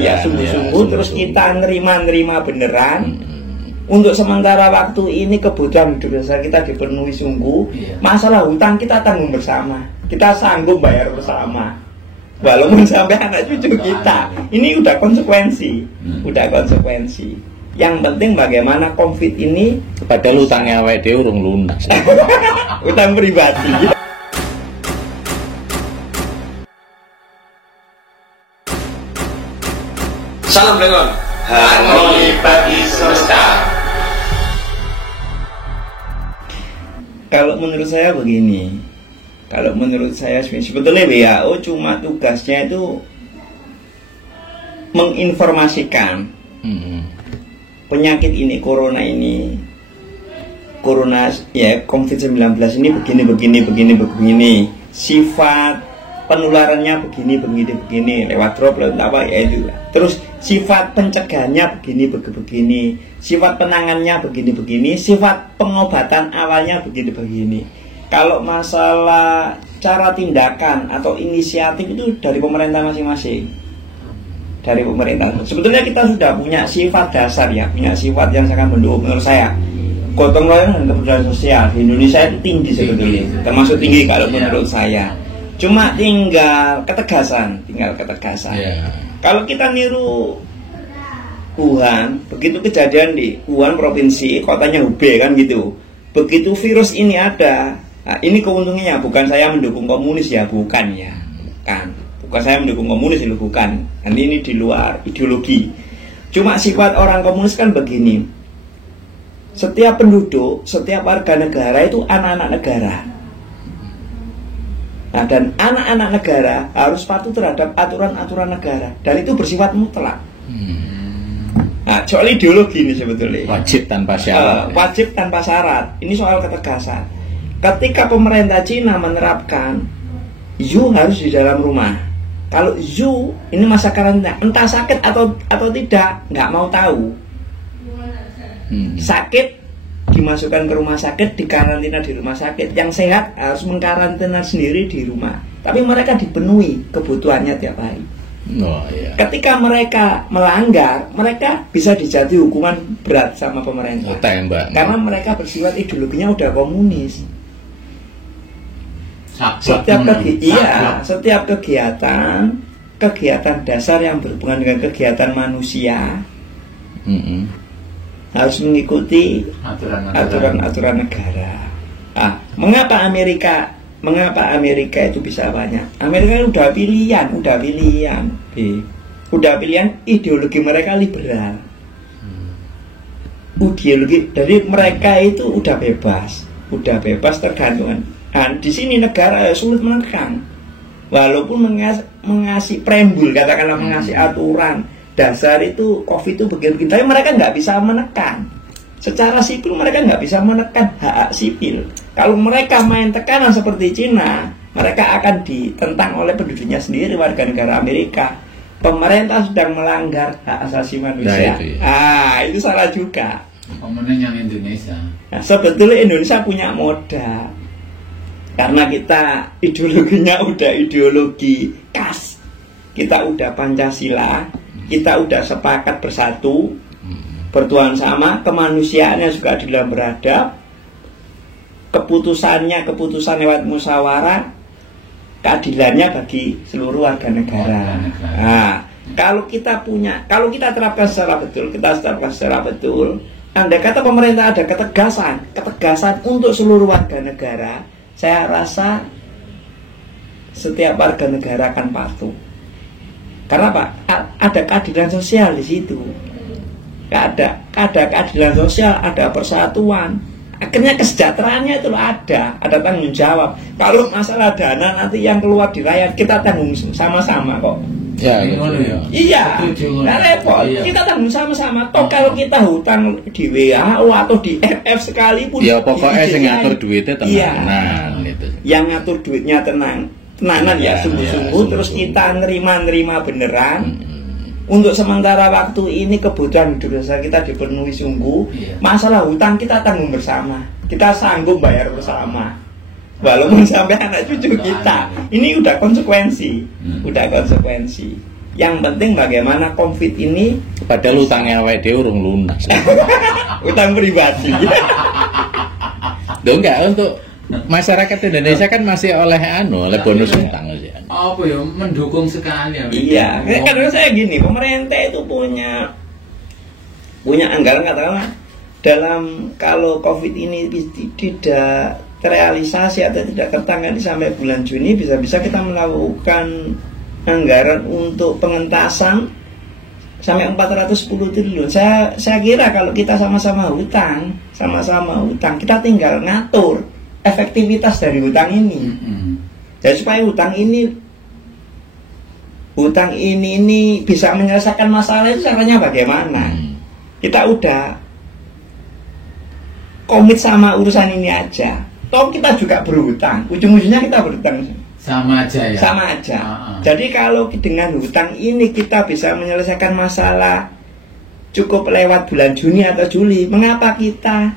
ya sungguh-sungguh terus kita nerima beneran. Untuk sementara waktu ini kebutuhan hidup dasar kita dipenuhi sungguh. Masalah hutang kita tanggung bersama. Kita sanggup bayar bersama. Walaupun sampai anak cucu kita. Ini udah konsekuensi. Yang penting bagaimana COVID ini. Padahal hutangnya awake dhewe urung lunas. Hutang pribadi. Salam dengan harmoni bagi semesta. Kalau menurut saya begini, kalau menurut saya sebetulnya WHO cuma tugasnya itu menginformasikan penyakit ini, corona ya COVID-19 ini begini, sifat penularannya begini lewat drop lewat apa ya itu. Terus sifat pencegahannya begini, sifat penanganannya begini, sifat pengobatan awalnya begini. Kalau masalah cara tindakan atau inisiatif itu dari pemerintah masing-masing. Dari pemerintah. Sebetulnya kita sudah punya sifat dasar ya, punya sifat yang sangat mendukung menurut saya. Gotong royong dan kepedulian sosial di Indonesia itu tinggi sebetulnya, termasuk tinggi kalau menurut saya. Cuma tinggal ketegasan. Kalau kita niru Wuhan, begitu kejadian di Wuhan provinsi, kotanya Hubei kan gitu. Begitu virus ini ada, nah, ini keuntungannya bukan saya mendukung komunis ya, bukan saya mendukung komunis itu bukan. Nanti ini di luar ideologi. Cuma sifat orang komunis kan begini. Setiap penduduk, setiap warga negara itu anak-anak negara. Nah, dan anak-anak negara harus patuh terhadap aturan-aturan negara, dan itu bersifat mutlak. Nah, soal ideologi ini sebetulnya wajib tanpa syarat. Ini soal ketegasan. Ketika pemerintah Cina menerapkan you harus di dalam rumah. Kalau you ini masa karantina, entah sakit atau tidak, nggak mau tahu. Sakit dimasukkan ke rumah sakit, dikarantina di rumah sakit. Yang sehat harus mengkarantina sendiri di rumah. Tapi mereka dipenuhi kebutuhannya tiap hari. Ketika mereka melanggar, mereka bisa dijatuhi hukuman berat sama pemerintah. Karena mereka bersifat ideologinya udah komunis. Setiap kegiatan dasar yang berhubungan dengan kegiatan manusia harus mengikuti aturan negara. Mengapa Amerika itu bisa banyak? Amerika udah pilihan ideologi mereka liberal. Jadi mereka itu udah bebas tergantung. Dan di sini negara sulit menekan. Walaupun mengasih preambul, katakanlah mengasih aturan dasar itu COVID itu begini, tapi mereka nggak bisa menekan. Secara sipil mereka nggak bisa menekan hak sipil. Kalau mereka main tekanan seperti Cina, mereka akan ditentang oleh penduduknya sendiri, warga negara Amerika. Pemerintah sedang melanggar hak asasi manusia. Itu salah juga. Komunen yang Indonesia. Nah, sebetulnya Indonesia punya modal. Karena kita ideologinya udah ideologi khas. Kita udah Pancasila, kita udah sepakat bersatu, bertuhan sama, kemanusiaannya juga adil dan beradab, keputusan lewat musyawarah, keadilannya bagi seluruh warga negara. Nah, kalau kita terapkan secara betul, andai kata pemerintah ada ketegasan untuk seluruh warga negara, saya rasa setiap warga negara akan patuh. Karena Pak, ada keadilan sosial di situ. Ada keadilan sosial, ada persatuan. Akhirnya kesejahteraannya itu ada tanggung jawab. Kalau masalah dana nanti yang keluar di rakyat, kita tanggung sama-sama kok. Iya, nggak repot. Kita tanggung sama-sama. Toh kalau kita hutang di WHO atau di FF sekalipun, ya pokoknya yang ngatur duitnya tenang. Iya. Yang ngatur duitnya tenanan ya sungguh-sungguh. Terus kita nerima beneran. Untuk sementara waktu ini kebutuhan hidup dasar kita dipenuhi sungguh. Masalah hutang kita tanggung bersama. Kita sanggup bayar bersama. Walaupun sampai anak cucu kita. Ini udah konsekuensi. Yang penting bagaimana COVID ini, padahal utangnya awake dhewe urung lunas. utang pribadi. Loh enggak, untuk masyarakat Indonesia kan masih oleh bonus utang aja. Apa ya, mendukung sekali ya. Iya, karena saya gini, pemerintah itu punya anggaran, katakanlah dalam kalau COVID ini tidak terrealisasi atau tidak tertangani sampai bulan Juni, bisa-bisa kita melakukan anggaran untuk pengentasan sampai 410 triliun. Saya kira kalau kita sama-sama hutang, kita tinggal ngatur efektivitas dari hutang ini. Jadi supaya hutang ini bisa menyelesaikan masalah itu, caranya bagaimana? Kita udah komit sama urusan ini aja. Toh kita juga berhutang, ujung-ujungnya kita berhutang. Sama aja ya. Sama aja. Jadi kalau dengan hutang ini kita bisa menyelesaikan masalah cukup lewat bulan Juni atau Juli, mengapa kita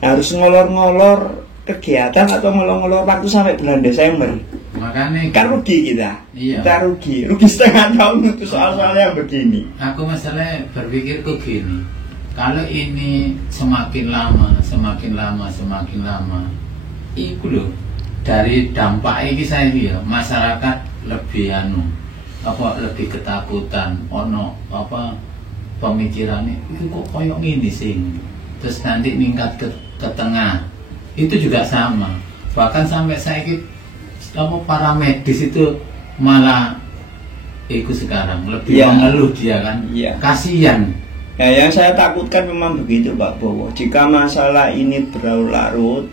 harus ngolor-ngolor kegiatan atau ngolor-ngolor waktu sampai bulan Desember? Makanya kan rugi kita. Iya. Kita rugi setengah tahun untuk soal-soal yang begini. Aku masalah berpikirku gini, kalau ini semakin lama, itu loh, dari dampak ini saya lihat masyarakat lebih lebih ketakutan, pemikirannya itu kok koyok gini sih, terus nanti meningkat ke tengah, itu juga sama, bahkan sampai saya para medis itu malah ikut sekarang lebih mengeluh dia kan, kasihan. Ya, yang saya takutkan memang begitu Pak Bowo. Jika masalah ini berlarut-larut,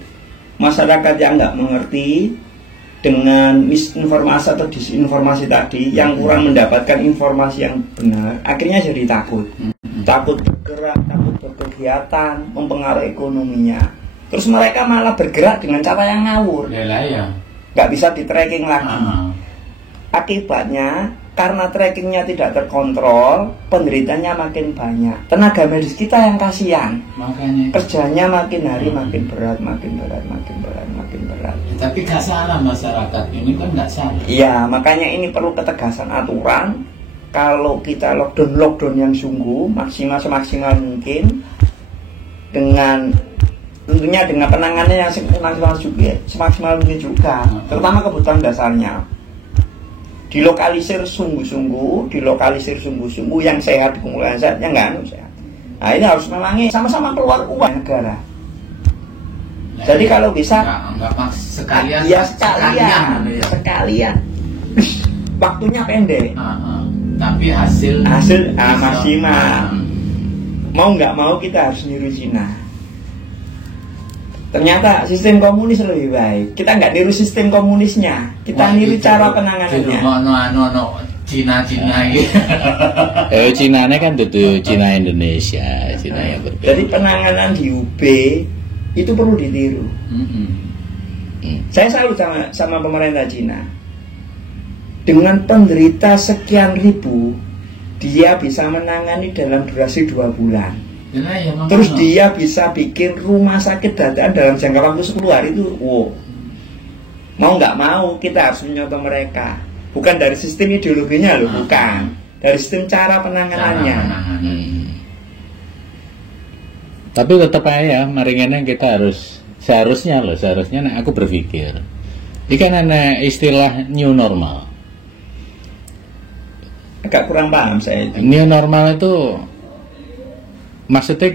masyarakat yang nggak mengerti dengan misinformasi atau disinformasi tadi, yang kurang mendapatkan informasi yang benar, akhirnya jadi takut bergerak, takut berkegiatan, mempengaruhi ekonominya. Terus mereka malah bergerak dengan cara yang ngawur, nggak bisa di tracking lagi. Akibatnya karena trackingnya tidak terkontrol, penderitanya makin banyak. Tenaga medis kita yang kasihan. Makanya kerjanya makin hari makin berat. Tapi nggak salah masyarakat ini kan nggak salah. Iya, makanya ini perlu ketegasan aturan. Kalau kita lockdown yang sungguh semaksimal mungkin, dengan tentunya dengan penanganan yang semaksimal mungkin juga, terutama kebutuhan dasarnya. Dilokalisir sungguh-sungguh, yang sehat dikumpulkan sehat, yang nggak sehat. Nah ini harus memangi sama-sama keluar uang negara. Jadi kalau bisa sekalian. Waktunya pendek. Tapi hasil maksimal. Mau nggak mau kita harus niru Cina. Ternyata sistem komunis lebih baik. Kita nggak niru sistem komunisnya, kita niru cara penanganannya. Cina gitu. Cinanya kan itu Cina Indonesia, Cina yang berbeda. Jadi penanganan di UB itu perlu ditiru. Saya salut sama pemerintah Cina. Dengan penderita sekian ribu, dia bisa menangani dalam durasi 2 bulan. Terus dia bisa bikin rumah sakit dadakan dalam jangka waktu 10 hari itu. Mau nggak mau kita harus menyontoh mereka. Bukan dari sistem ideologinya loh, bukan. Dari sistem cara penanganannya. Tapi tetap aja meringannya kita seharusnya aku berpikir ini kan ada istilah new normal. Agak kurang paham saya itu. New normal itu maksudnya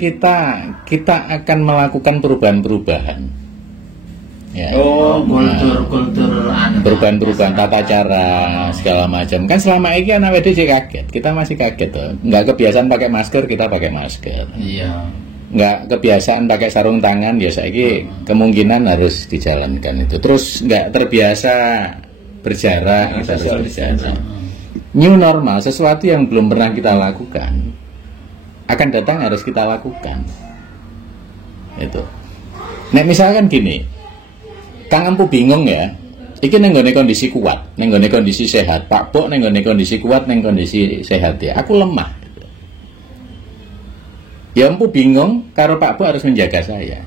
kita akan melakukan perubahan-perubahan. Ya. Perubahan-perubahan tata cara segala macam. Kan selama ini kan awake dhewe kaget. Kita masih kaget tuh. Nggak kebiasaan pakai masker, kita pakai masker. Iya. Nggak kebiasaan pakai sarung tangan, ya saiki kemungkinan harus dijalankan itu. Terus nggak terbiasa berjarak, kita harus berjarak. New normal, sesuatu yang belum pernah kita lakukan, akan datang harus kita lakukan. Itu. Nek misalkan gini, Kang Empu bingung ya. Iki nenggone kondisi kuat, nenggone kondisi sehat. Pak Bok nenggone kondisi kuat, neng kondisi sehat ya. Aku lemah. Ya Empu bingung, karo Pak Bok harus menjaga saya.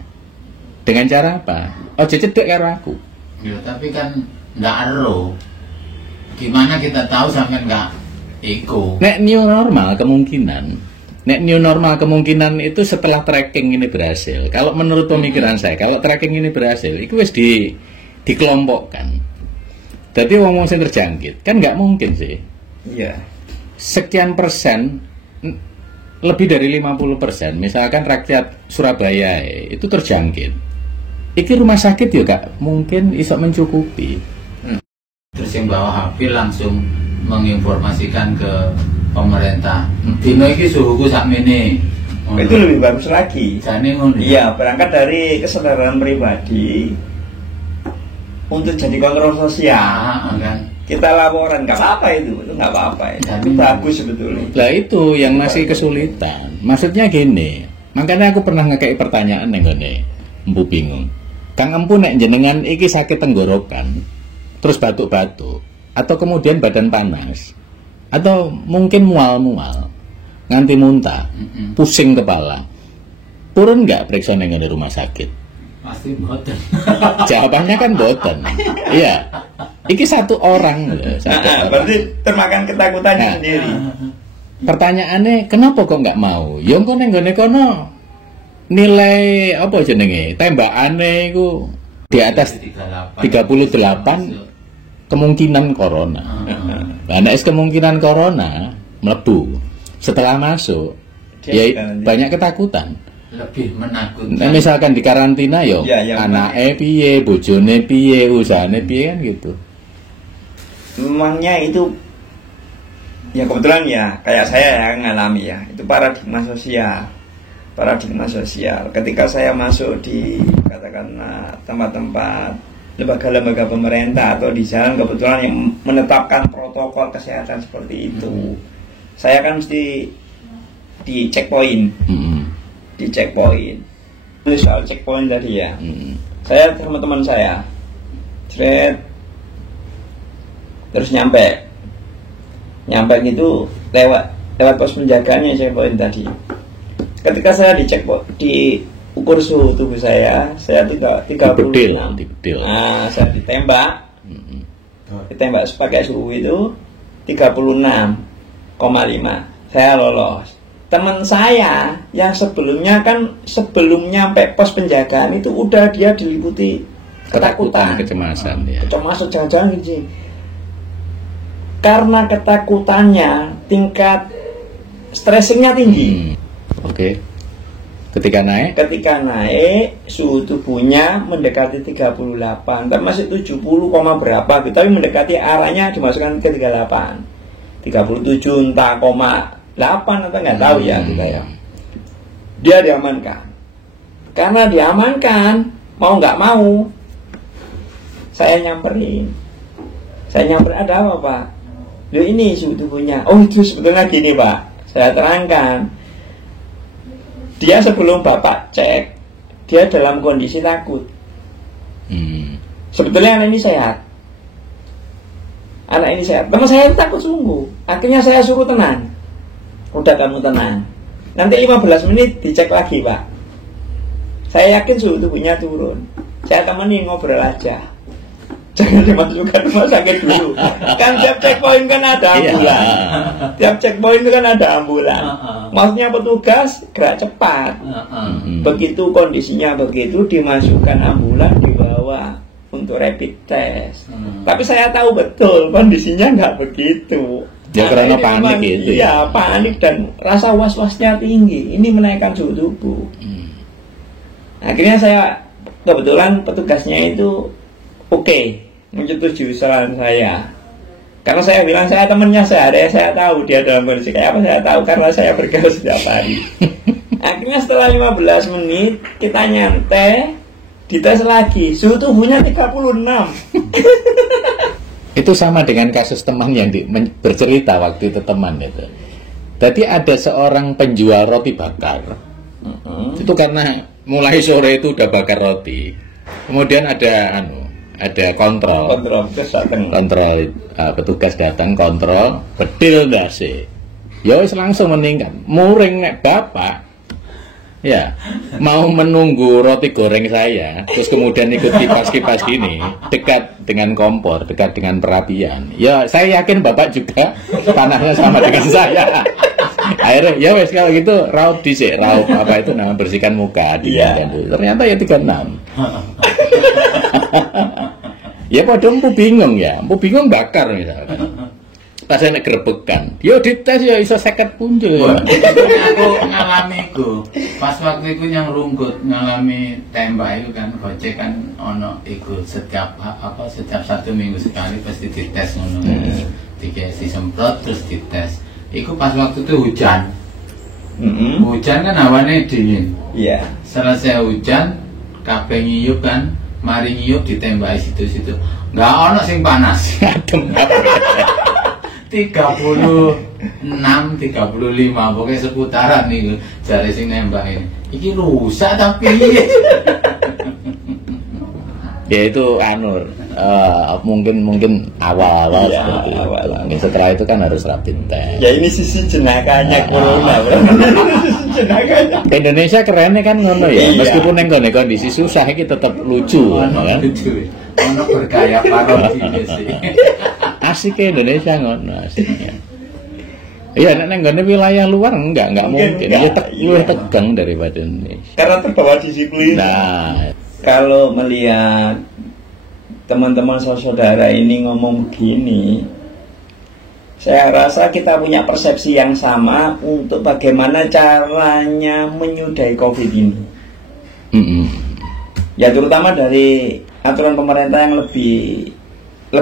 Dengan cara apa? Ojo cedek karo aku. Ya tapi kan nggak ero. Gimana kita tahu sampai nggak Iku. Nek new normal kemungkinan itu setelah tracking ini berhasil. Kalau menurut pemikiran saya, kalau tracking ini berhasil, itu wis dikelompokkan. Jadi wong sing terjangkit, kan nggak mungkin sih. Iya. Sekian persen, lebih dari 50%, misalkan rakyat Surabaya itu terjangkit. Iki rumah sakit juga mungkin iso mencukupi. Terus yang bawa HP langsung menginformasikan ke pemerintah. Dino iki suhuku sakmene. Itu lebih bagus lagi. Jane ngono. Iya, berangkat dari kesadaran pribadi untuk jadi kontrol sosial. Kan. Kita laporan, nggak apa-apa itu nggak apa-apa. Itu bagus sebetulnya. Lah itu yang masih kesulitan. Maksudnya gini, makanya aku pernah ngekei pertanyaan nih gini, empu bingung. Kang empu nek jenengan iki sakit tenggorokan, terus batuk-batuk, atau kemudian badan panas, atau mungkin mual-mual, nganti muntah, pusing kepala, turun nggak periksa ning rumah sakit? Pasti boten. Jawabannya kan boten. Iya. Iki satu orang loh. Berarti termakan ketakutannya sendiri. Pertanyaannya, kenapa kok nggak mau? Ya engko ning gone kono nilai apa jenenge? Tembakane iku di atas 38 kemungkinan corona. Nah, nek kemungkinan corona mlebu. Setelah masuk ya banyak ketakutan. Lebih menakutkan. Nah, misalkan di karantina yo, anake piye, bojone piye, usahane piye kan gitu. Memangnya itu ya kebetulan ya kayak saya yang ngalami ya, itu paradigma sosial. Ketika saya masuk di katakanlah tempat-tempat lembaga-lembaga pemerintah atau di jalan kebetulan yang menetapkan protokol kesehatan seperti itu, saya kan mesti di checkpoint. Di checkpoint. Soal checkpoint tadi ya. Saya sama teman saya, terus nyampe gitu lewat pos penjagaannya checkpoint tadi. Ketika saya diukur suhu tubuh saya 36. Nah, saya ditembak pakai suhu itu 36,5. Saya lolos. Teman saya yang sebelumnya nyampe pos penjagaan itu udah dia diliputi ketakutan, kecemasan ya. Kecemasan jangan-jangan gitu. Karena ketakutannya tingkat stressingnya tinggi. Oke. Ketika naik suhu tubuhnya mendekati 38, tapi masih 70, berapa gitu, tapi mendekati arahnya dimasukkan ke 38. 37 entah 8 atau nggak tahu ya kita ya. Dia diamankan. Karena diamankan, mau nggak mau, saya nyamperin ada apa Pak? Loh ini suhu tubuhnya. Oh itu sebetulnya gini Pak, saya terangkan. Dia sebelum Bapak cek, dia dalam kondisi takut. Sebetulnya anak ini sehat. Teman saya takut sungguh. Akhirnya saya suruh tenang. Udah kamu tenang. Nanti 15 menit dicek lagi Pak. Saya yakin suhu tubuhnya turun. Saya temenin ngobrol aja. Jangan dimasukkan rumah sakit dulu. Kan tiap checkpoint kan ada ambulan. Tiap checkpoint itu kan ada ambulan. Maksudnya petugas gerak cepat. Begitu kondisinya begitu, dimasukkan ambulan, dibawa untuk rapid test. Tapi saya tahu betul kondisinya nggak begitu. Ya karena panik itu. Iya, panik dan rasa was-wasnya tinggi. Ini menaikkan suhu tubuh. Akhirnya saya kebetulan petugasnya itu oke, menyetujui saran saya. Karena saya bilang saya temannya sehari, saya tahu dia dalam kondisi kayak apa, saya tahu karena saya bergaul setiap hari. Akhirnya setelah 15 menit kita nyantai, dites lagi, suhu tubuhnya 36. Itu sama dengan kasus teman yang bercerita waktu itu teman itu. Tadi ada seorang penjual roti bakar. Itu karena mulai sore itu udah bakar roti. Kemudian ada kontrol petugas datang kontrol, bedil ndase. Ya wis langsung meningkat. Muring nek bapak Ya, mau menunggu roti goreng saya, terus kemudian ikut kipas-kipas gini, dekat dengan kompor, dekat dengan perapian. Ya, saya yakin Bapak juga panasnya sama dengan saya. Akhirnya, ya wes kalau gitu raup dhisik, raup apa itu nama bersihkan muka, Iya. Ternyata ya 36. Ya padahal empu bingung ya, empu bingung bakar misalkan. Pas enek grebekan, yo dites ya iso 50 punjul. Aku ngalami iku. Pas waktu itu yang rungkut ngalami tembak itu kan gojek kan ono iku setiap 1 minggu sekali pasti dites ngono. Dikasih semprot terus dites. Iku pas waktu itu hujan. Hujan kan hawane dingin. Iya. Selesai hujan, kabeh ngiyup kan, mari ngiyup ditembaki situ-situ. Enggak ono sing panas. Adem. 36, 35, pokoknya seputaran nih jari sing nembak ini. Iki rusak tapi Ya itu mungkin awal-awal Iya, seperti itu. awal. Mungkin setelah itu kan harus rapid test. Ya ini sisi jenakanya corona, bro. Sisi jenakanya. Indonesia kerennya kan ngono ya, Iya. meskipun yang kondisi susah ini tetap lucu, ono kan? lucu. Ono bergaya parodi sih. Asiknya Indonesia ngono asiknya. Iya, nek nang gone wilayah luar enggak Mungkin mungkin. enggak, Luwih iya. tegang daripada Indonesia. Karena terbawa disiplin. Nah, Kalau melihat teman-teman saudara ini ngomong begini, saya rasa kita punya persepsi yang sama untuk bagaimana caranya menyudahi COVID ini. Ya terutama dari aturan pemerintah yang lebih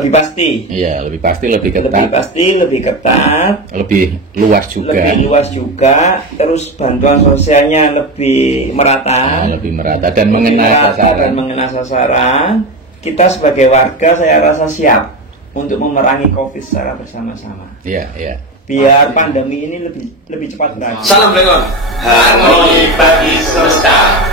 pasti. iya lebih pasti lebih Lebih ketat, pasti, lebih ketat, lebih luas juga. lebih luas juga, terus bantuan sosialnya lebih merata. Lebih merata dan Lebih mengenai merata sasaran. dan mengenai sasaran. Kita sebagai warga saya rasa siap untuk memerangi COVID secara bersama-sama. Iya, iya. Biar pandemi ini lebih cepat berakhir. Salam Blengon, harmoni bagi semesta.